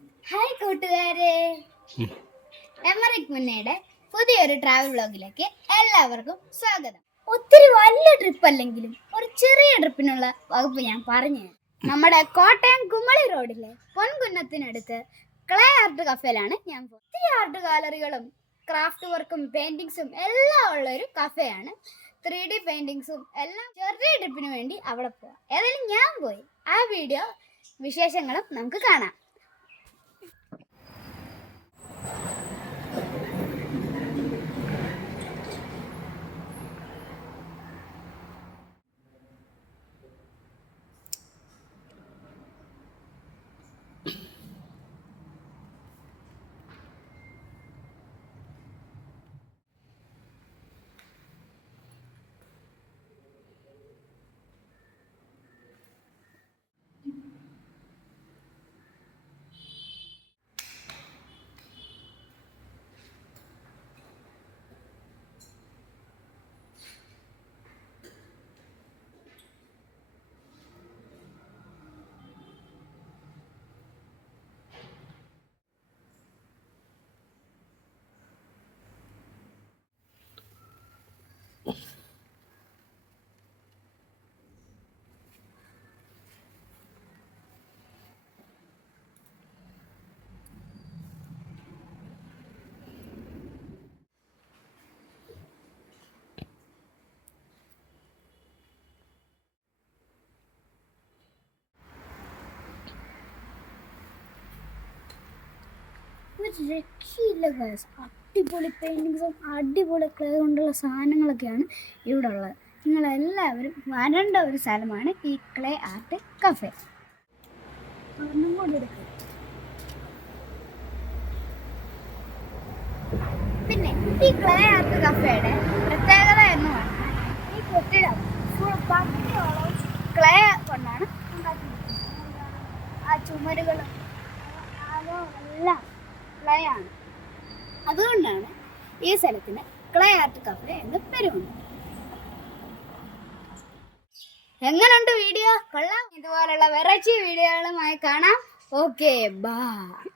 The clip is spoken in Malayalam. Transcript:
ഹായ് കൂട്ടുകാരെ, എമറിക് മുന്നയുടെ പുതിയൊരു ട്രാവൽ വ്ലോഗിലേക്ക് എല്ലാവർക്കും സ്വാഗതം. ഒത്തിരി വലിയ ട്രിപ്പ് അല്ലെങ്കിലും ഒരു ചെറിയ ട്രിപ്പിനുള്ള വകുപ്പ് ഞാൻ പറഞ്ഞു. നമ്മുടെ കോട്ടയം കുമളി റോഡിലെ പൊൻകുന്നത്തിനടുത്ത് ക്ലേ ആർട്ട് കഫേയിലാണ് ഞാൻ പോകുന്നത്. ഒത്തിരി ആർട്ട് ഗാലറികളും ക്രാഫ്റ്റ് വർക്കും പെയിന്റിങ്സും എല്ലാം ഉള്ള ഒരു കഫേയാണ്. 3D പെയിന്റിങ്സും എല്ലാം. ചെറിയ ട്രിപ്പിന് വേണ്ടി അവിടെ പോവാം. ഏതായാലും ഞാൻ പോയി. ആ വീഡിയോ വിശേഷങ്ങളും നമുക്ക് കാണാം. രക്ഷയില്ല ഗൈസ്, അടിപൊളി പെയിൻറ്റിങ്സും അടിപൊളി ക്ലേ കൊണ്ടുള്ള സാധനങ്ങളൊക്കെയാണ് ഇവിടെ ഉള്ളത്. നിങ്ങളെല്ലാവരും വരേണ്ട ഒരു സ്ഥലമാണ് ഈ ക്ലേ ആർട്ട് കഫേ. ഒന്നും കൂടി എടുക്കുക. പിന്നെ ഈ ക്ലേ ആർട്ട് കഫേയുടെ പ്രത്യേകത എന്ന് പറഞ്ഞാൽ ഈ കെട്ടിടം ഫുൾ ഭംഗിയോളം ക്ലേ കൊണ്ടാണ് ഉണ്ടാക്കിയിരിക്കുന്നത്. ആ ചുമരുകളും എല്ലാം ക്ലേ ആണ്. അതുകൊണ്ടാണ് ഈ സ്ഥലത്തിന് ക്ലേ ആർട്ട് കഫേ എന്ന് പേരുണ്ട്. എങ്ങനെയുണ്ട് വീഡിയോ? കൊള്ളാം. ഇതുപോലുള്ള വെറൈറ്റി വീഡിയോകളുമായി കാണാം. Okay, by.